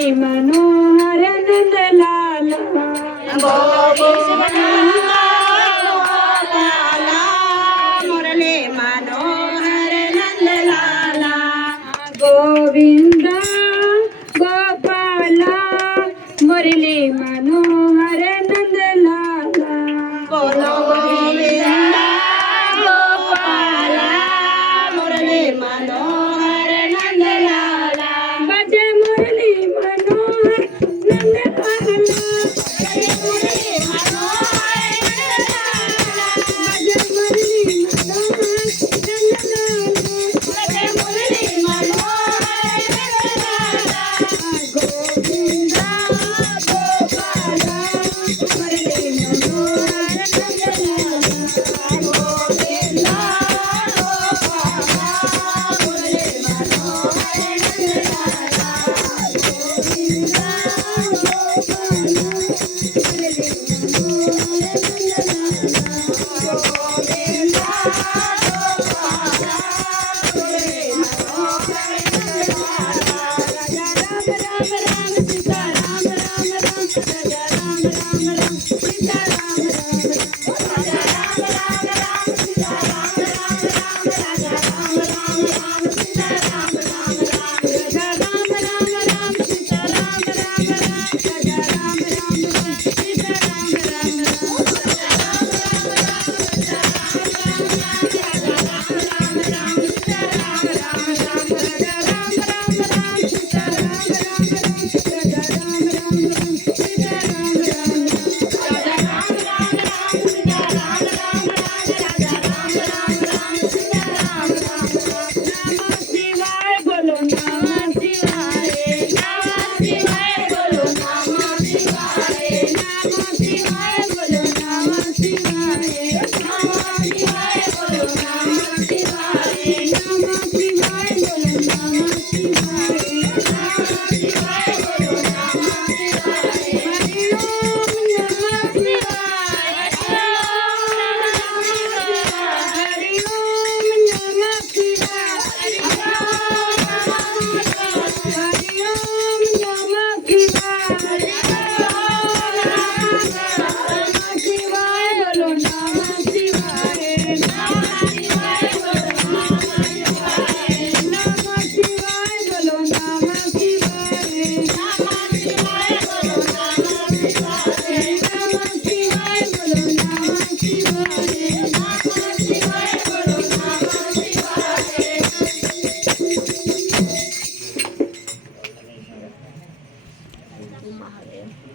मनोहर नंदलाल मुरली मनोहर नंदलाला गोविंद गोपाला मुरली मनोहर नंदलाला बोलो गोविंद गोपाला मुरली मनोहर नंदलाला बज मुरली मनोहर नंदलाला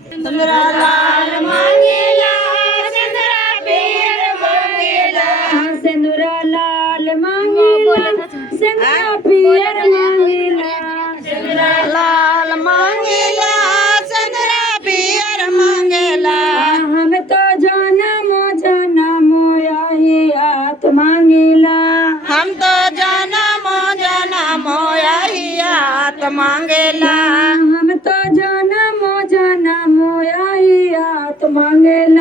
लाल मांगेला सिंदूरा पियर मांगेला सिंदूरा लाल मांगेला सिंदूरा पियर मांगेला सिंदूरा लाल मांगेला सिंदूरा पियर मांगेला हम तो जन्मो यही हाथ मांगेला हम तो जन्मो यही हाथ मांगेला हम तो जन्मो यही हाथ मांगेला